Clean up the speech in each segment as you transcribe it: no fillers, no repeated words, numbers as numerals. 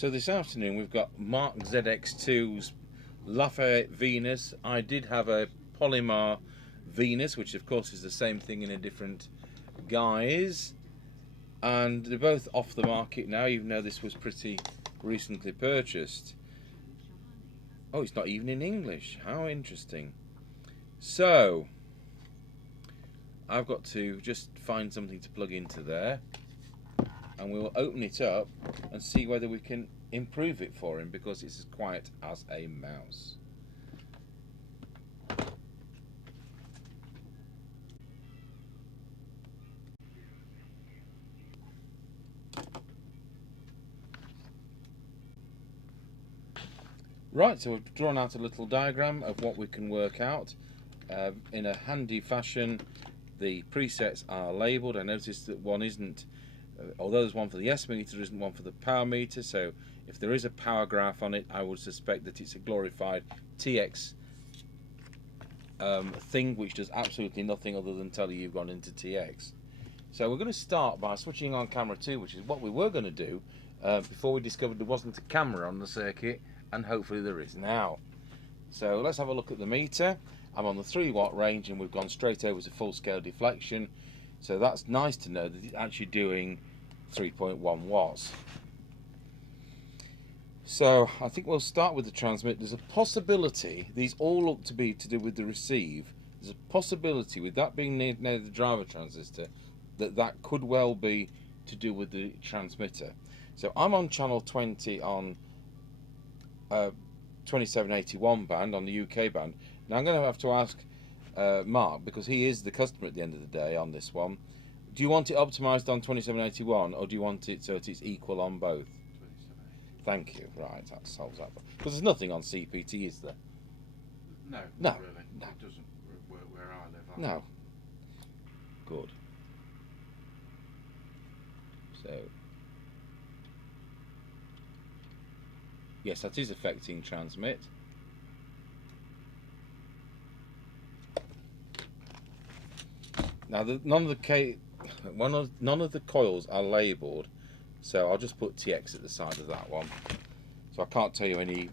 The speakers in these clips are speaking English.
So this afternoon we've got Mark ZX2's Lafayette Venus. I did have a Polymar Venus, which of course is the same thing in a different guise, and they're both off the market now, even though this was pretty recently purchased. Oh, it's not even in English. How interesting. So I've got to just find something to plug into there, and we will open it up and see whether we can improve it for him, because it's as quiet as a mouse. Right, so we've drawn out a little diagram of what we can work out. In a handy fashion, the presets are labelled. I noticed that one isn't, although there's one for the S meter, there isn't one for the power meter, so if there is a power graph on it, I would suspect that it's a glorified TX thing, which does absolutely nothing other than tell you you've gone into TX. So we're going to start by switching on camera 2, which is what we were going to do before we discovered there wasn't a camera on the circuit, and hopefully there is now. So let's have a look at the meter. I'm on the 3-watt range and we've gone straight over to full scale deflection, so that's nice to know that it's actually doing 3.1 watts. So I think we'll start with the transmit. There's a possibility, these all look to be to do with the receive. There's a possibility, with that being near the driver transistor, that could well be to do with the transmitter. So I'm on channel 20 on 2781 band, on the UK band. Now I'm going to have to ask Mark, because he is the customer at the end of the day on this one. Do you want it optimized on 2781, or do you want it so that it's equal on both? 2781. Thank you. Right, that solves that. Because there's nothing on CPT, is there? No, No, not really. no. It doesn't work where I live. No. Good. So, yes, that is affecting transmit. Now, none of the coils are labelled, so I'll just put TX at the side of that one. So I can't tell you any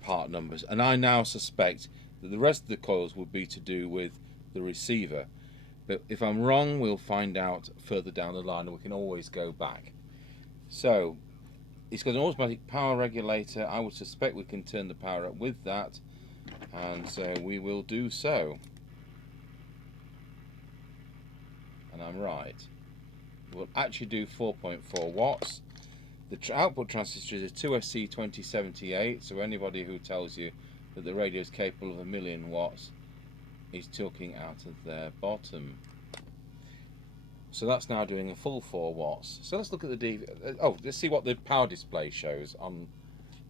part numbers, and I now suspect that the rest of the coils would be to do with the receiver. But if I'm wrong, we'll find out further down the line, and we can always go back. So it's got an automatic power regulator. I would suspect we can turn the power up with that, and so we will do so. And I'm right. We'll actually do 4.4 watts. The output transistor is a 2SC2078, so anybody who tells you that the radio is capable of 1,000,000 watts is talking out of their bottom. So that's now doing a full 4 watts. So let's look at the let's see what the power display shows on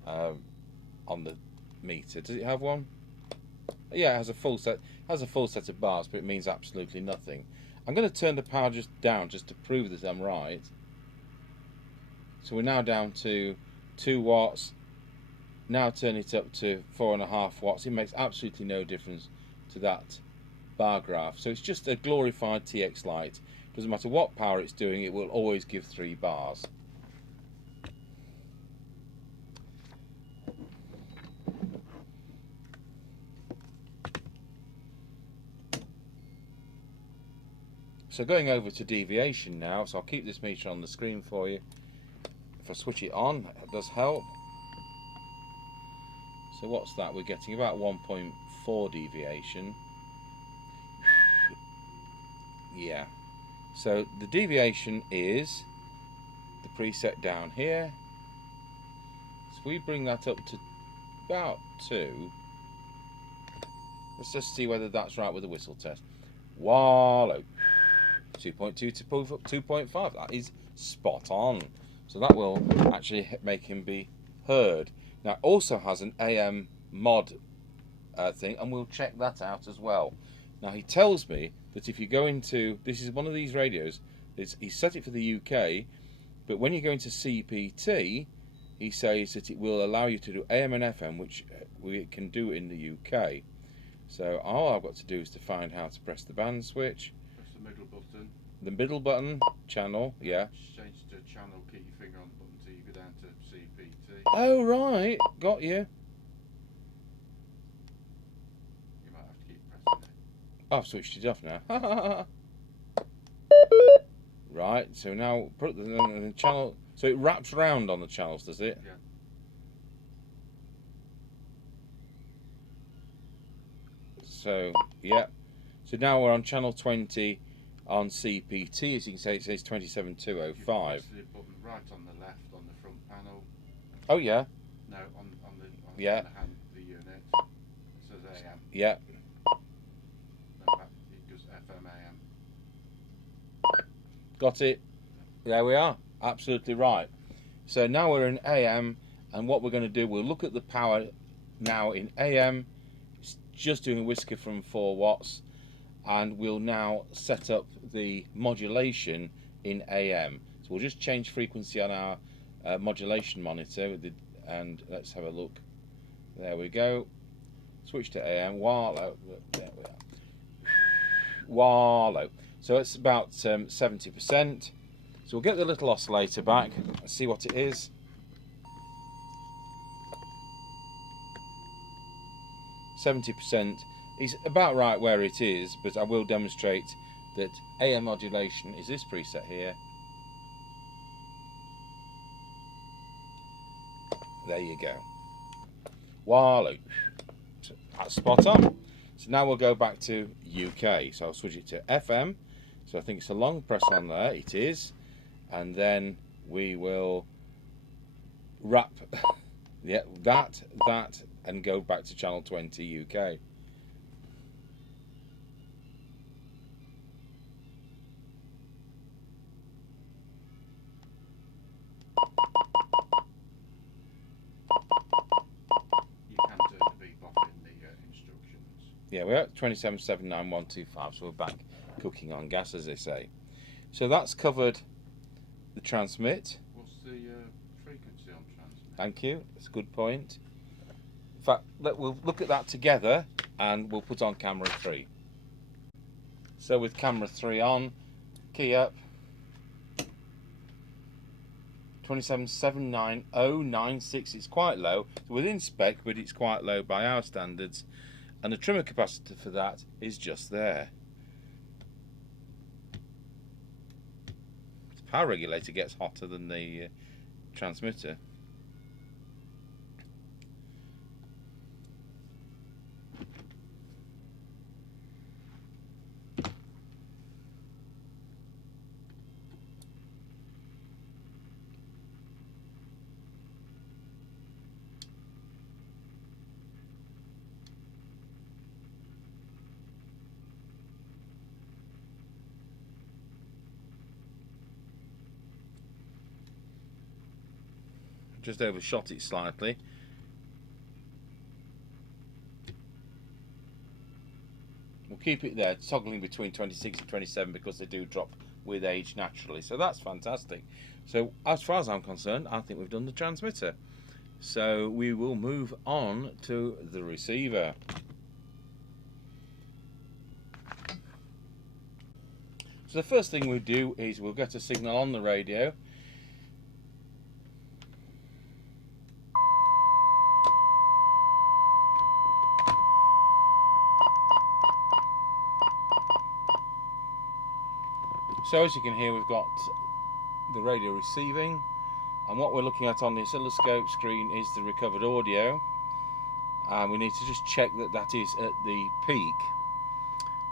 the meter. Does it have one? Yeah, it has a full set. Has a full set of bars, but it means absolutely nothing. I'm going to turn the power just down, just to prove that I'm right. So we're now down to 2 watts. Now turn it up to 4.5 watts. It makes absolutely no difference to that bar graph. So it's just a glorified TX light. Doesn't matter what power it's doing, it will always give 3 bars. So going over to deviation now, so I'll keep this meter on the screen for you. If I switch it on, it does help. So what's that? We're getting about 1.4 deviation. Yeah. So the deviation is the preset down here. So if we bring that up to about 2, let's just see whether that's right with the whistle test. Wallow. 2.2 to 2.5. That is spot on. So that will actually make him be heard. Now it also has an AM mod thing, and we'll check that out as well. Now he tells me that if you go into, this is one of these radios, he set it for the UK, but when you go into CPT, he says that it will allow you to do AM and FM, which we can do in the UK. So all I've got to do is to find how to press the band switch. Press the middle button. The middle button, channel, yeah. Change to channel, keep your finger on the button until you go down to CPT. Oh, right. Got you. You might have to keep pressing it. I've switched it off now. Right, so now put the channel. So it wraps round on the channels, does it? Yeah. So, yeah. So now we're on channel 20 on CPT. As you can see, it says 27205. You press the button right on the left on the front panel. Oh, yeah. No, on Yeah. the hand, the unit. It says AM. Yeah. No, it does FM AM. Got it. There we are. Absolutely right. So now we're in AM, and what we're going to do, we'll look at the power now in AM. It's just doing a whisker from 4 watts, and we'll now set up the modulation in AM. So we'll just change frequency on our modulation monitor, and let's have a look. There we go. Switch to AM. Wallow. There we are. Wallow. So it's about 70%. So we'll get the little oscillator back and see what it is. %. Is about right where it is, but I will demonstrate that AM modulation is this preset here. There you go. Wallow. So that's spot on. So now we'll go back to UK. So I'll switch it to FM. So I think it's a long press on there. It is. And then we will wrap yeah, that, and go back to channel 20 UK. You can turn the beep off in the instructions. Yeah, we're at 27,79125, so we're back cooking on gas, as they say. So that's covered the transmit. What's the frequency on transmit? Thank you. That's a good point. In fact, we'll look at that together, and we'll put on camera 3. So with camera 3 on, key up. 27,79096. It's quite low. It's within spec, but it's quite low by our standards. And the trimmer capacitor for that is just there. The power regulator gets hotter than the transmitter. Just overshot it slightly. We'll keep it there, toggling between 26 and 27 because they do drop with age naturally. So that's fantastic. So as far as I'm concerned, I think we've done the transmitter. So we will move on to the receiver. So the first thing we do is we'll get a signal on the radio. So as you can hear, we've got the radio receiving, and what we're looking at on the oscilloscope screen is the recovered audio, and we need to just check that that is at the peak.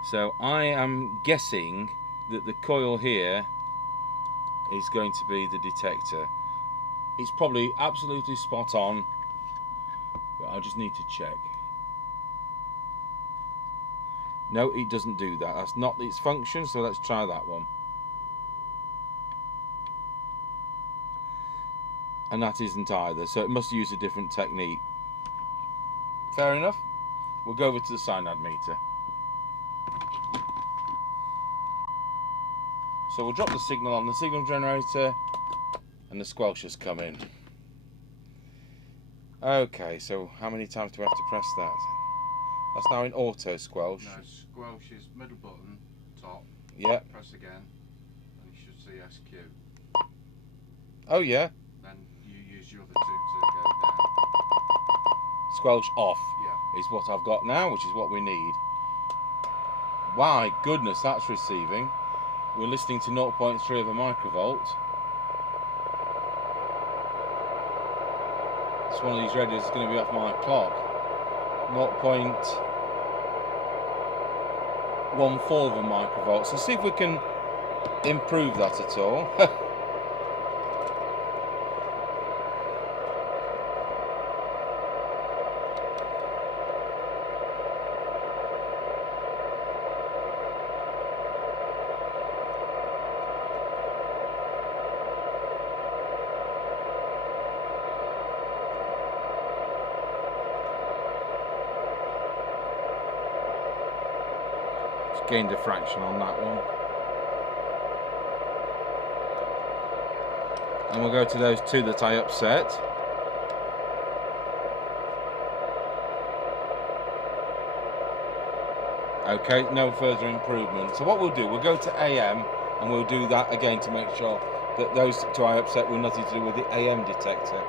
So I am guessing that the coil here is going to be the detector. It's probably absolutely spot on, but I just need to check. No, it doesn't do that. That's not its function, so let's try that one. And that isn't either, so it must use a different technique. Fair enough. We'll go over to the cyanide meter. So we'll drop the signal on the signal generator, and the squelch has come in. Okay, so how many times do we have to press that? That's now in auto squelch. No, squelch is middle button, top. Yep. Press again, and you should see SQ. Oh yeah. Then you use your other two to go squelch off Yeah. is what I've got now, which is what we need. My goodness, that's receiving. We're listening to 0.3 of a microvolt. It's one of these radios that's going to be off my clock. 0.14 of a microvolt. So see if we can improve that at all. Gained a fraction on that one. And we'll go to those two that I upset. Okay, no further improvement. So what we'll do, we'll go to AM and we'll do that again to make sure that those two I upset were nothing to do with the AM detector.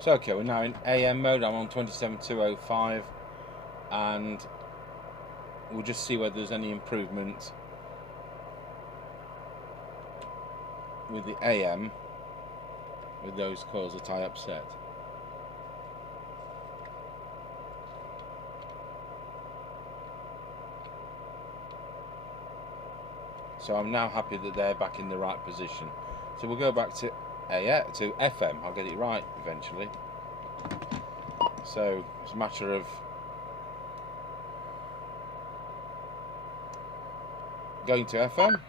So okay, we're now in AM mode. I'm on 27205 and we'll just see whether there's any improvement with the AM with those coils that I upset. So I'm now happy that they're back in the right position. So we'll go back to FM. I'll get it right eventually. So it's a matter of going to FM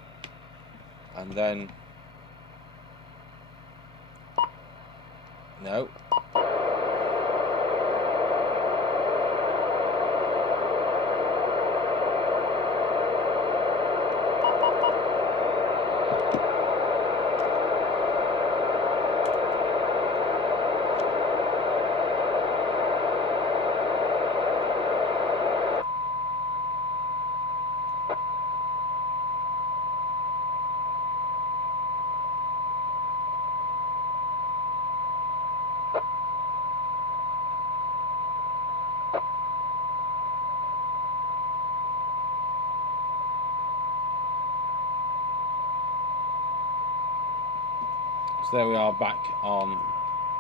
and then no. So there we are back on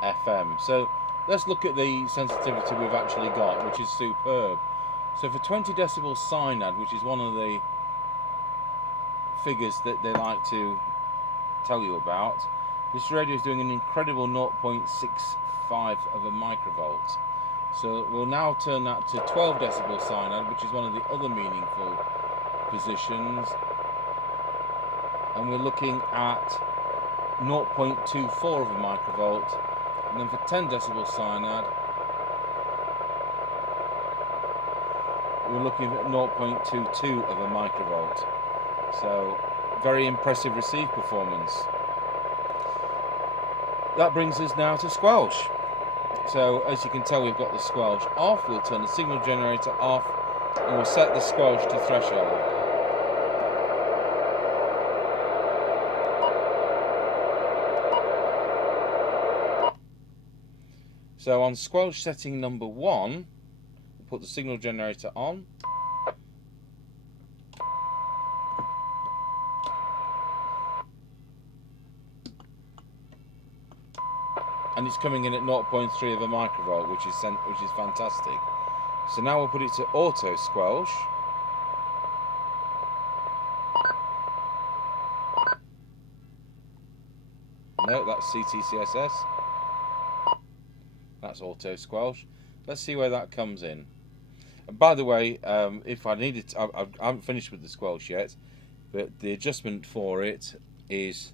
FM. So let's look at the sensitivity we've actually got, which is superb. So for 20 decibel cyanide, which is one of the figures that they like to tell you about, this radio is doing an incredible 0.65 of a microvolt. So we'll now turn that to 12 decibel cyanide, which is one of the other meaningful positions, and we're looking at 0.24 of a microvolt, and then for 10 decibel cyanide we're looking at 0.22 of a microvolt. So very impressive receive performance. That brings us now to squelch. So as you can tell, we've got the squelch off. We'll turn the signal generator off and we'll set the squelch to threshold. So on squelch setting number 1, we'll put the signal generator on. And it's coming in at 0.3 of a microvolt, which is fantastic. So now we'll put it to auto squelch. No, that's CTCSS. That's auto squelch. Let's see where that comes in. And by the way, if I needed to, I haven't finished with the squelch yet, but the adjustment for it is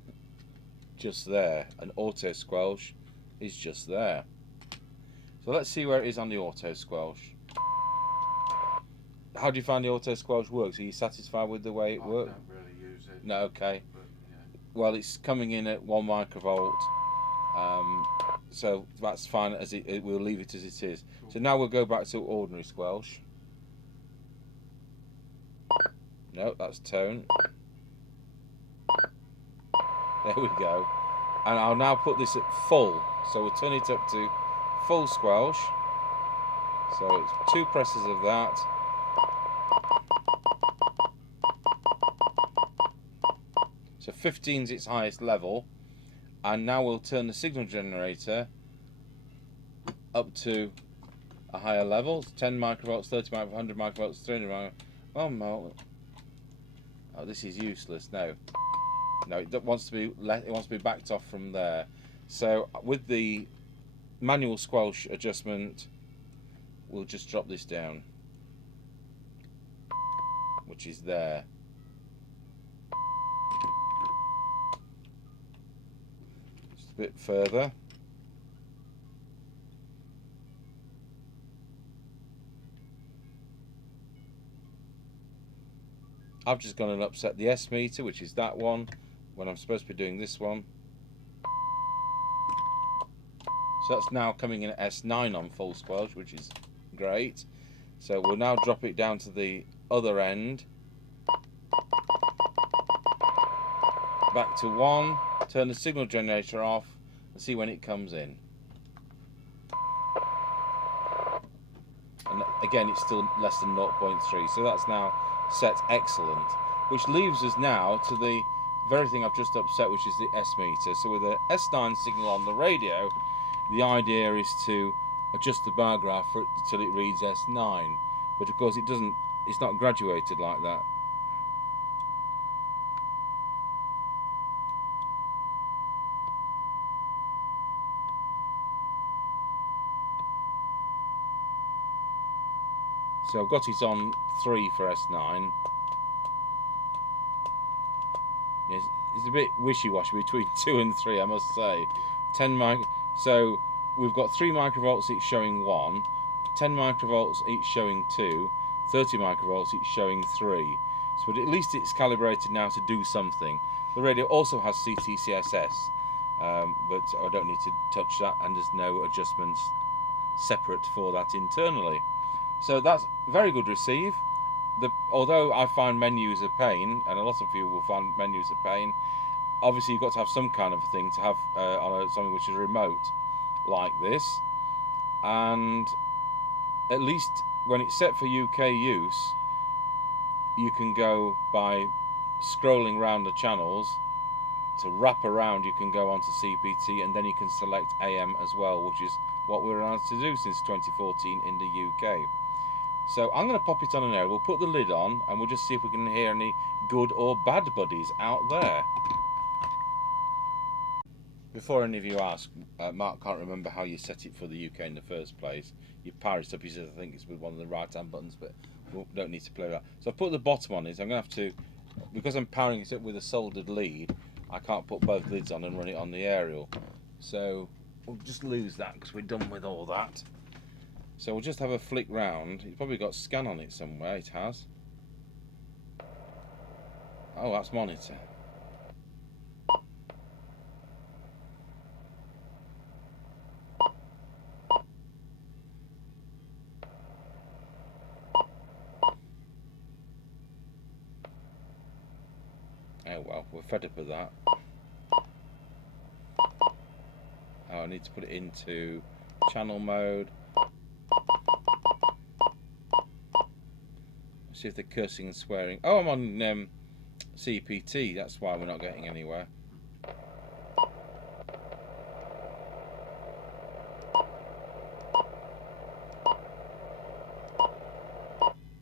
just there. An auto squelch is just there. So let's see where it is on the auto squelch. How do you find the auto squelch works? Are you satisfied with the way it works? I don't really use it. No, okay. But, yeah. Well, it's coming in at 1 microvolt. So that's fine, as we'll leave it as it is. Cool. So now we'll go back to ordinary squelch. No, that's tone. There we go. And I'll now put this at full. So we'll turn it up to full squelch. So it's 2 presses of that. So 15 is its highest level, and now we'll turn the signal generator up to a higher level, 10 microvolts, 30 microvolts, 100 microvolts, 300 microvolts. Oh no! Oh, this is useless. No, it wants to be it wants to be backed off from there. So with the manual squelch adjustment, we'll just drop this down, which is there. Just a bit further. I've just gone and upset the S meter, which is that one, when I'm supposed to be doing this one. So that's now coming in at S9 on full squelch, which is great. So we'll now drop it down to the other end. Back to 1, turn the signal generator off and see when it comes in. And again, it's still less than 0.3, so that's now set excellent. Which leaves us now to the very thing I've just upset, which is the S meter. So with the S9 signal on the radio, the idea is to adjust the bar graph until it reads S9. But of course it doesn't, it's not graduated like that. So I've got it on 3 for S9. Yes, it's a bit wishy-washy between 2 and 3, I must say. 10 mic. So we've got 3 microvolts each showing 1, 10 microvolts each showing 2, 30 microvolts each showing 3. So but at least it's calibrated now to do something. The radio also has CTCSS, but I don't need to touch that, and there's no adjustments separate for that internally. So that's very good receive. Although I find menus a pain, and a lot of you will find menus a pain, obviously you've got to have some kind of thing to have on something which is remote, like this. And at least when it's set for UK use, you can go by scrolling around the channels. To wrap around, you can go onto CPT, and then you can select AM as well, which is what we're allowed to do since 2014 in the UK. So I'm going to pop it on an air. We'll put the lid on, and we'll just see if we can hear any good or bad buddies out there. Before any of you ask, Mark can't remember how you set it for the UK in the first place. You power it up, he says, I think it's with one of the right-hand buttons, but we don't need to play with that. So I've put the bottom on it. I'm going to have to, because I'm powering it up with a soldered lead, I can't put both lids on and run it on the aerial. So we'll just lose that because we're done with all that. So we'll just have a flick round. It's probably got scan on it somewhere. It has. Oh, that's monitor. Oh well, we're fed up with that. Oh, I need to put it into channel mode. See if they're cursing and swearing. Oh, I'm on CPT. That's why we're not getting anywhere.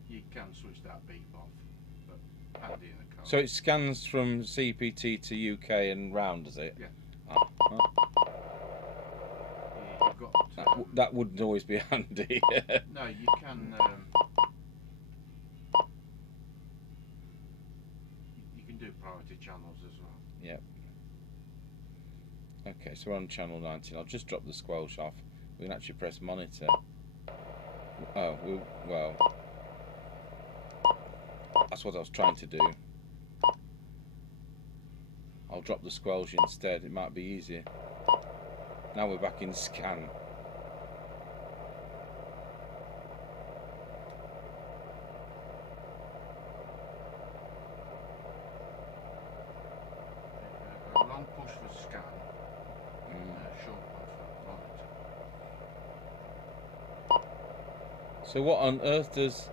You can switch that beep off, but handy in a car. So it scans from CPT to UK and round, does it? Yeah. Oh, well, You've got, that wouldn't always be handy. no, you can. You can do priority channels as well. Yep. Okay, so we're on channel 19. I'll just drop the squelch off. We can actually press monitor. Oh, well, that's what I was trying to do. I'll drop the squelch instead. It might be easier. Now we're back in scan. A long push for scan, short one for monitor. So what on earth does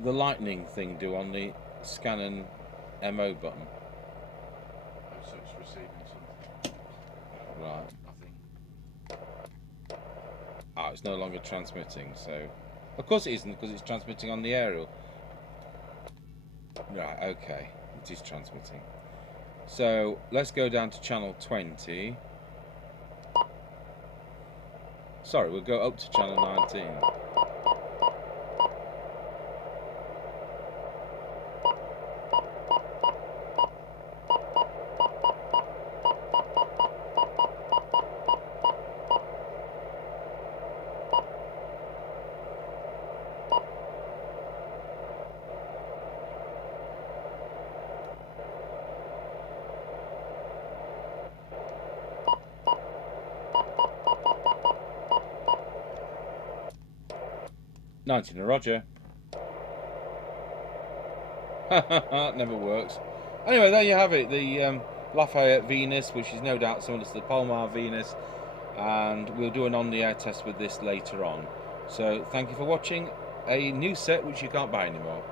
the lightning thing do on the scan and MO button? Oh, so it's receiving something, Right. I think. Ah, it's no longer transmitting, so... Of course it isn't, because it's transmitting on the aerial. Right, okay. It is transmitting. So, let's go down to channel 20. Sorry, we'll go up to channel 19. Roger. Never works. Anyway, there you have it. The Lafayette Venus, which is no doubt similar to the Palmar Venus. And we'll do an on-the-air test with this later on. So thank you for watching a new set which you can't buy anymore.